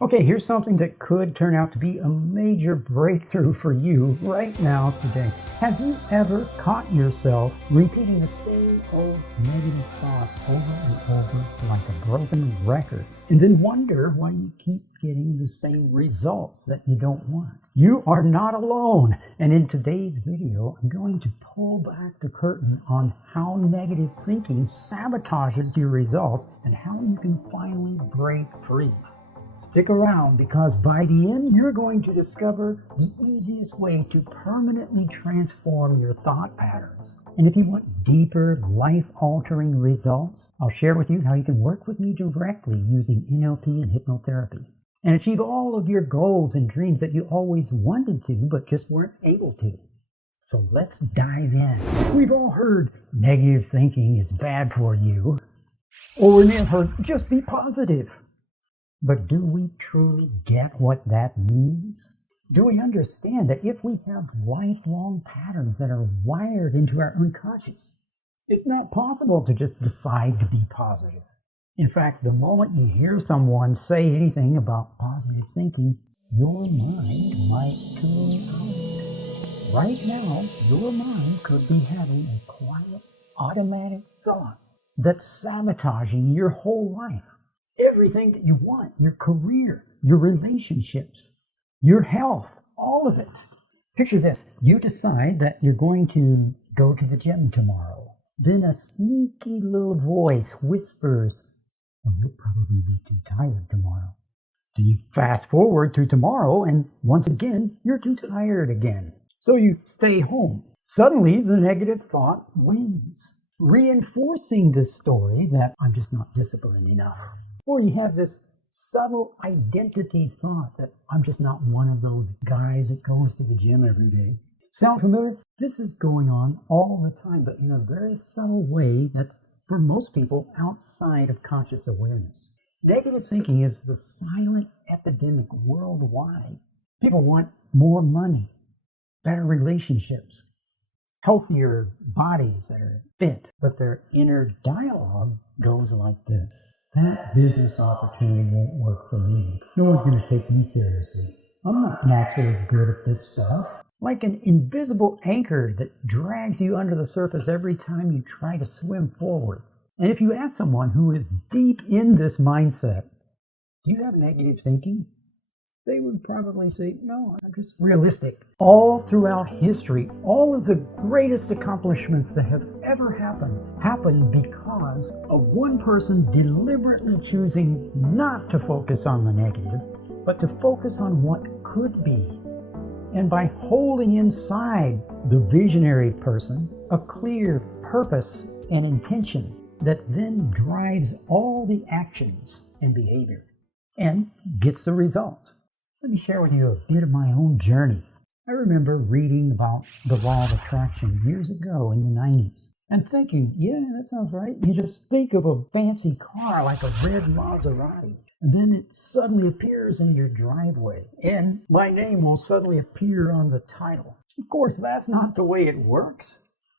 Okay, here's something that could turn out to be a major breakthrough for you right now today. Have you ever caught yourself repeating the same old negative thoughts over and over like a broken record, and then wonder why you keep getting the same results that you don't want? You are not alone, and in today's video, I'm going to pull back the curtain on how negative thinking sabotages your results and how you can finally break free. Stick around, because by the end, you're going to discover the easiest way to permanently transform your thought patterns. And if you want deeper, life-altering results, I'll share with you how you can work with me directly using NLP and hypnotherapy and achieve all of your goals and dreams that you always wanted to, but just weren't able to. So let's dive in. We've all heard negative thinking is bad for you, or we may have heard just be positive. But do we truly get what that means? Do we understand that if we have lifelong patterns that are wired into our unconscious, it's not possible to just decide to be positive? In fact, the moment you hear someone say anything about positive thinking, your mind might tune out. Right now, your mind could be having a quiet, automatic thought that's sabotaging your whole life. Everything that you want, your career, your relationships, your health, all of it. Picture this. You decide that you're going to go to the gym tomorrow. Then a sneaky little voice whispers, "Well, you'll probably be too tired tomorrow." Do you fast forward to tomorrow, and once again, you're too tired again. So you stay home. Suddenly, the negative thought wins, reinforcing this story that I'm just not disciplined enough. Or you have this subtle identity thought that I'm just not one of those guys that goes to the gym every day. Sound familiar? This is going on all the time, but in a very subtle way that's, for most people, outside of conscious awareness. Negative thinking is the silent epidemic worldwide. People want more money, better relationships, healthier bodies that are fit, but their inner dialogue goes like this. That business opportunity won't work for me. No one's going to take me seriously. I'm not naturally good at this stuff. Like an invisible anchor that drags you under the surface every time you try to swim forward. And if you ask someone who is deep in this mindset, do you have negative thinking? They would probably say, no, I'm just realistic. All throughout history, all of the greatest accomplishments that have ever happened because of one person deliberately choosing not to focus on the negative, but to focus on what could be. And by holding inside the visionary person a clear purpose and intention that then drives all the actions and behavior and gets the results. Let me share with you a bit of my own journey. I remember reading about the law of attraction years ago in the 90s and thinking, yeah, that sounds right. You just think of a fancy car like a red Maserati, and then it suddenly appears in your driveway, and my name will suddenly appear on the title. Of course, that's not the way it works.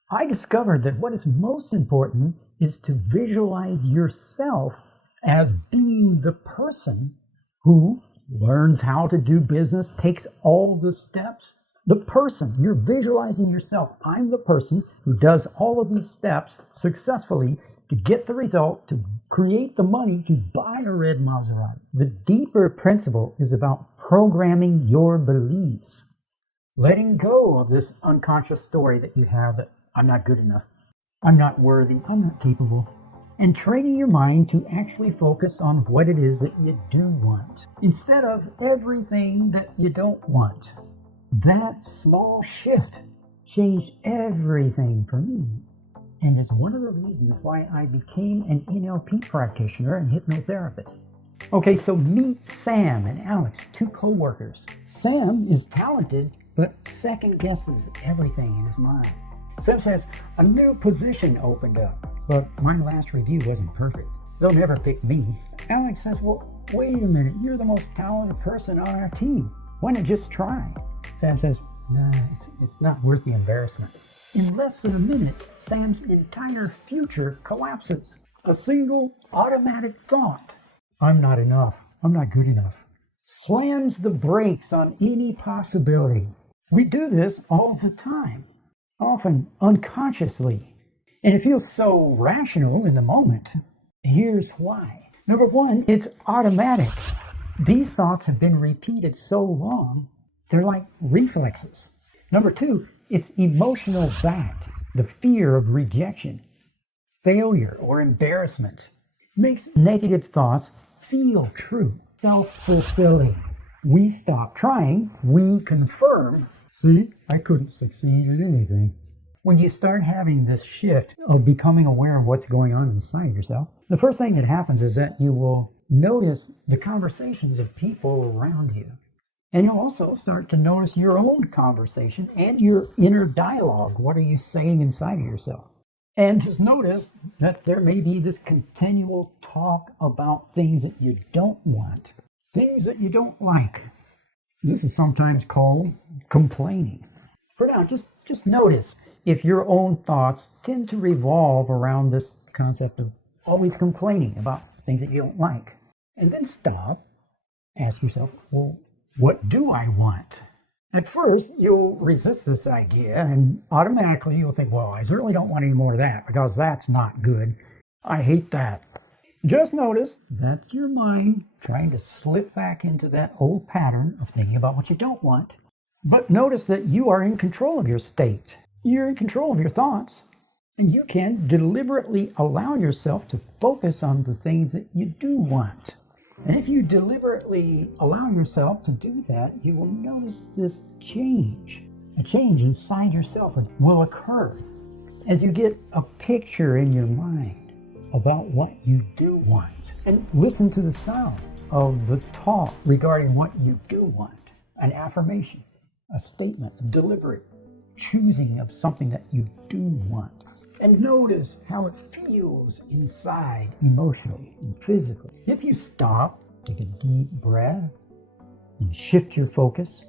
I discovered that what is most important is to visualize yourself as being the person who learns how to do business, takes all the steps. The person, you're visualizing yourself. I'm the person who does all of these steps successfully to get the result, to create the money to buy a red Maserati. The deeper principle is about programming your beliefs. Letting go of this unconscious story that you have that I'm not good enough, I'm not worthy, I'm not capable. And training your mind to actually focus on what it is that you do want, instead of everything that you don't want. That small shift changed everything for me. And it's one of the reasons why I became an NLP practitioner and hypnotherapist. Okay, so meet Sam and Alex, two co-workers. Sam is talented, but second guesses everything in his mind. Sam says, a new position opened up, but my last review wasn't perfect. They'll never pick me. Alex says, well, wait a minute, you're the most talented person on our team. Why not just try? Sam says, nah, it's not worth the embarrassment. In less than a minute, Sam's entire future collapses. A single automatic thought. I'm not enough. I'm not good enough. slams the brakes on any possibility. We do this all the time, often unconsciously, and it feels so rational in the moment. Here's why. Number one, it's automatic. These thoughts have been repeated so long, they're like reflexes. Number two, it's emotional backed. The fear of rejection, failure, or embarrassment makes negative thoughts feel true, self-fulfilling. We stop trying, we confirm. See, I couldn't succeed at anything. When you start having this shift of becoming aware of what's going on inside yourself, the first thing that happens is that you will notice the conversations of people around you. And you'll also start to notice your own conversation and your inner dialogue. What are you saying inside of yourself? And just notice that there may be this continual talk about things that you don't want, things that you don't like. This is sometimes called complaining. For now, just notice if your own thoughts tend to revolve around this concept of always complaining about things that you don't like. And then stop, ask yourself, well, what do I want? At first, you'll resist this idea, and automatically you'll think, well, I certainly don't want any more of that, because that's not good. I hate that. Just notice that's your mind trying to slip back into that old pattern of thinking about what you don't want. But notice that you are in control of your state. You're in control of your thoughts, and you can deliberately allow yourself to focus on the things that you do want. And if you deliberately allow yourself to do that, you will notice this change. A change inside yourself will occur as you get a picture in your mind about what you do want. And listen to the sound of the talk regarding what you do want. An affirmation, a statement, a deliberate choosing of something that you do want. And notice how it feels inside, emotionally and physically. If you stop, take a deep breath, and shift your focus,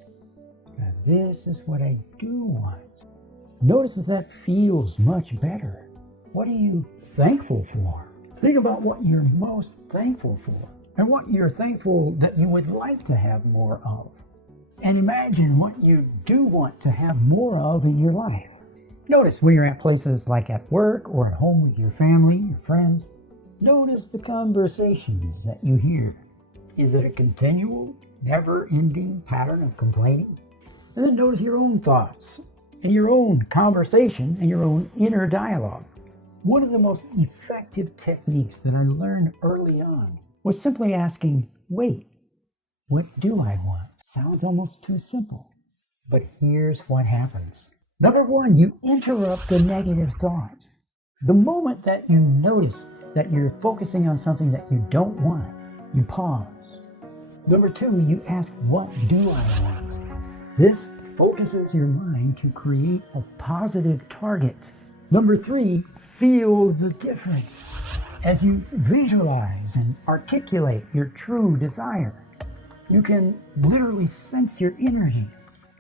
because this is what I do want. Notice that feels much better. What are you thankful for? Think about what you're most thankful for, and what you're thankful that you would like to have more of. And imagine what you do want to have more of in your life. Notice when you're at places like at work or at home with your family, your friends. Notice the conversations that you hear. Is it a continual, never-ending pattern of complaining? And then notice your own thoughts and your own conversation and your own inner dialogue. One of the most effective techniques that I learned early on was simply asking, wait, what do I want? Sounds almost too simple. But here's what happens. Number one, you interrupt the negative thoughts. The moment that you notice that you're focusing on something that you don't want, you pause. Number two, you ask, what do I want? This focuses your mind to create a positive target. Number three, feel the difference as you visualize and articulate your true desire. You can literally sense your energy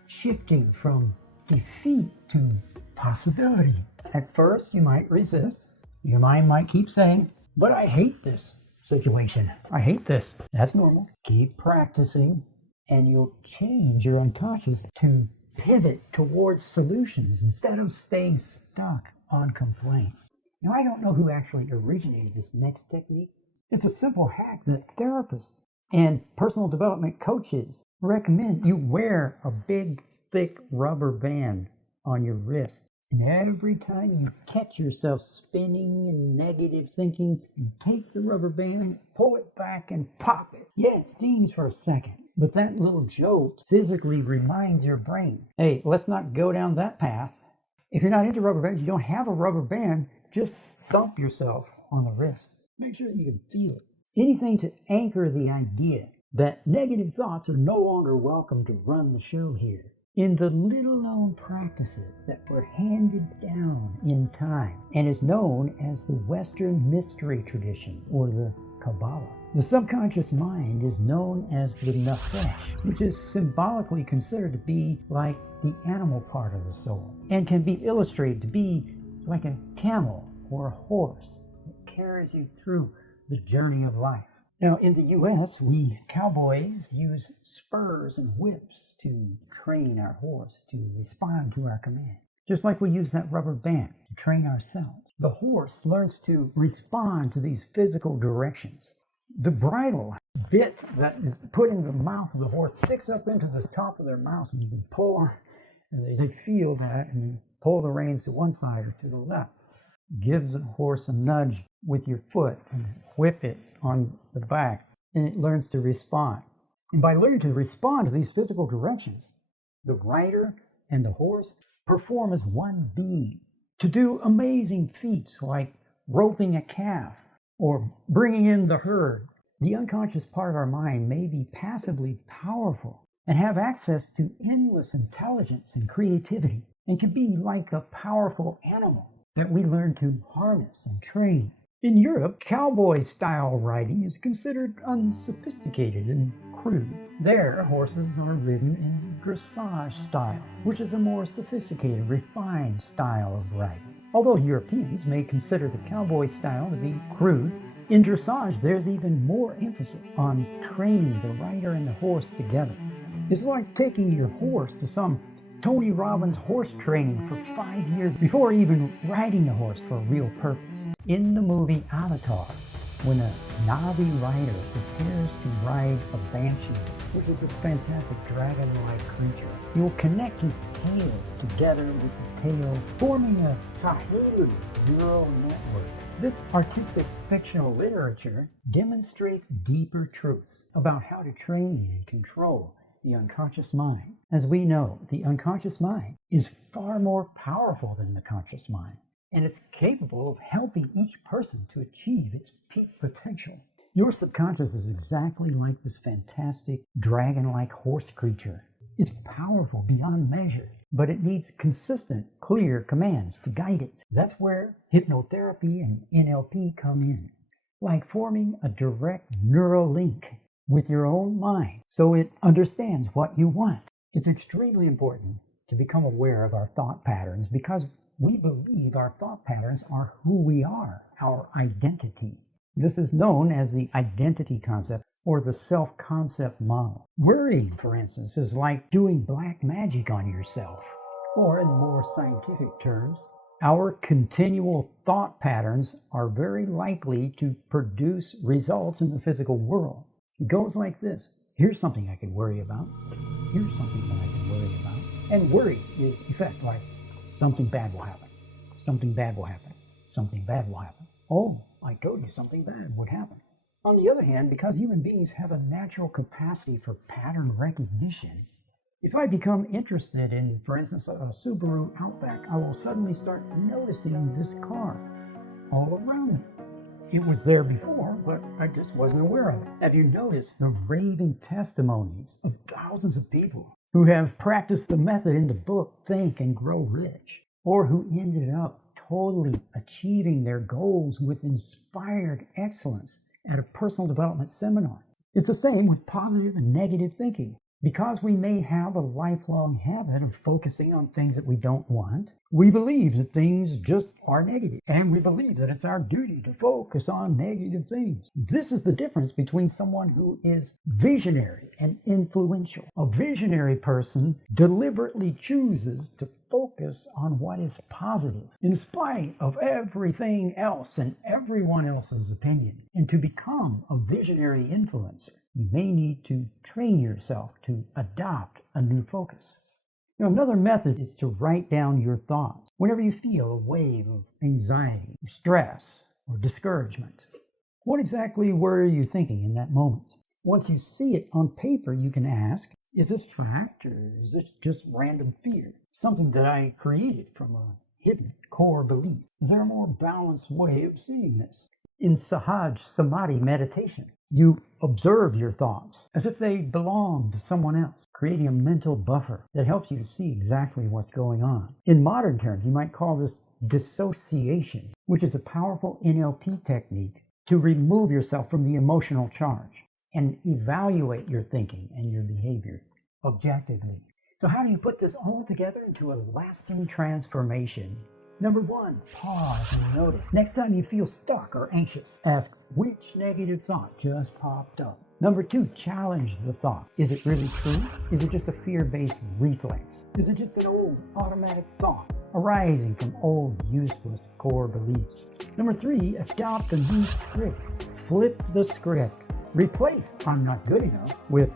shifting from defeat to possibility. At first, you might resist. Your mind might keep saying, but I hate this situation. I hate this. That's normal. Keep practicing, and you'll change your unconscious to pivot towards solutions instead of staying stuck on complaints. Now, I don't know who actually originated this next technique. It's a simple hack that therapists and personal development coaches recommend. You wear a big, thick rubber band on your wrist. And every time you catch yourself spinning in negative thinking, you take the rubber band, pull it back, and pop it. Yeah, it stings for a second, but that little jolt physically reminds your brain, hey, let's not go down that path. If you're not into rubber bands, you don't have a rubber band, just thump yourself on the wrist. Make sure that you can feel it. Anything to anchor the idea that negative thoughts are no longer welcome to run the show here. In the little-known practices that were handed down in time and is known as the Western mystery tradition or the Kabballah. The subconscious mind is known as the napesh, which is symbolically considered to be like the animal part of the soul and can be illustrated to be like a camel or a horse that carries you through the journey of life. Now, in the U.S., we cowboys use spurs and whips to train our horse to respond to our command. Just like we use that rubber band to train ourselves. The horse learns to respond to these physical directions. The bridle bit that is put in the mouth of the horse sticks up into the top of their mouth, and you can pull, and they feel that, and you pull the reins to one side or to the left. Gives the horse a nudge with your foot and whip it on the back, and it learns to respond. And by learning to respond to these physical directions, the rider and the horse perform as one being to do amazing feats like roping a calf or bringing in the herd. The unconscious part of our mind may be passively powerful and have access to endless intelligence and creativity, and can be like a powerful animal that we learn to harness and train. In Europe, cowboy-style riding is considered unsophisticated and crude. There, horses are ridden in dressage style, which is a more sophisticated, refined style of riding. Although Europeans may consider the cowboy style to be crude, in dressage there's even more emphasis on training the rider and the horse together. It's like taking your horse to some Tony Robbins horse training for 5 years before even riding the horse for a real purpose. In the movie Avatar, when a Navi rider prepares to ride a banshee, which is this fantastic dragon-like creature, he will connect his tail together with the tail, forming a Sahelu neural network. This artistic fictional literature demonstrates deeper truths about how to train and control the unconscious mind. As we know, the unconscious mind is far more powerful than the conscious mind, and it's capable of helping each person to achieve its peak potential. Your subconscious is exactly like this fantastic dragon-like horse creature. It's powerful beyond measure, but it needs consistent, clear commands to guide it. That's where hypnotherapy and NLP come in, like forming a direct neural link with your own mind so it understands what you want. It's extremely important to become aware of our thought patterns because we believe our thought patterns are who we are, our identity. This is known as the identity concept or the self-concept model. Worrying, for instance, is like doing black magic on yourself. Or in more scientific terms, our continual thought patterns are very likely to produce results in the physical world. It goes like this. Here's something I could worry about. Here's something that I could worry about. And worry is effect like something bad will happen. Something bad will happen. Something bad will happen. Oh, I told you something bad would happen. On the other hand, because human beings have a natural capacity for pattern recognition, if I become interested in, for instance, a Subaru Outback, I will suddenly start noticing this car all around me. It was there before, but I just wasn't aware of it. Have you noticed the raving testimonies of thousands of people who have practiced the method in the book Think and Grow Rich, or who ended up totally achieving their goals with inspired excellence at a personal development seminar? It's the same with positive and negative thinking. Because we may have a lifelong habit of focusing on things that we don't want, we believe that things just are negative, and we believe that it's our duty to focus on negative things. This is the difference between someone who is visionary and influential. A visionary person deliberately chooses to focus on what is positive, in spite of everything else and everyone else's opinion. And to become a visionary influencer, you may need to train yourself to adopt a new focus. Another method is to write down your thoughts whenever you feel a wave of anxiety, stress, or discouragement. What exactly were you thinking in that moment? Once you see it on paper, you can ask, is this fact or is this just random fear? Something that I created from a hidden core belief. Is there a more balanced way of seeing this? In Sahaj Samadhi meditation, you observe your thoughts as if they belong to someone else, creating a mental buffer that helps you to see exactly what's going on. In modern terms, you might call this dissociation, which is a powerful NLP technique to remove yourself from the emotional charge and evaluate your thinking and your behavior objectively. So how do you put this all together into a lasting transformation? Number 1, pause and notice. Next time you feel stuck or anxious, ask which negative thought just popped up. Number 2, challenge the thought. Is it really true? Is it just a fear-based reflex? Is it just an old automatic thought arising from old useless core beliefs? Number 3, adopt a new script. Flip the script. Replace I'm not good enough with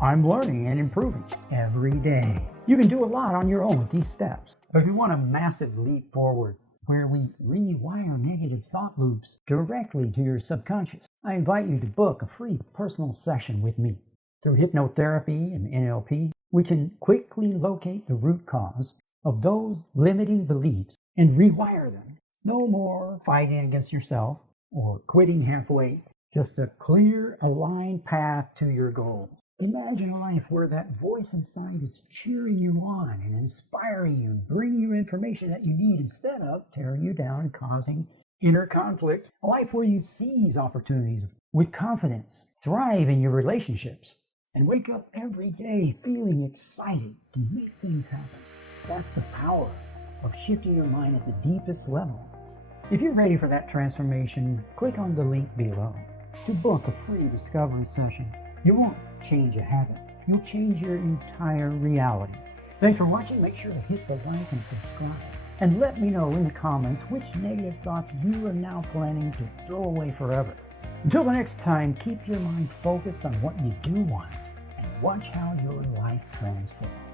I'm learning and improving every day. You can do a lot on your own with these steps. But if you want a massive leap forward where we rewire negative thought loops directly to your subconscious, I invite you to book a free personal session with me. Through hypnotherapy and NLP, we can quickly locate the root cause of those limiting beliefs and rewire them. No more fighting against yourself or quitting halfway. Just a clear, aligned path to your goals. Imagine a life where that voice inside is cheering you on and inspiring you, bringing you information that you need instead of tearing you down and causing inner conflict. A life where you seize opportunities with confidence, thrive in your relationships, and wake up every day feeling excited to make things happen. That's the power of shifting your mind at the deepest level. If you're ready for that transformation, click on the link below to book a free discovery session. You won't change a habit, you'll change your entire reality. Thanks for watching. Make sure to hit the like and subscribe. And let me know in the comments which negative thoughts you are now planning to throw away forever. Until the next time, keep your mind focused on what you do want and watch how your life transforms.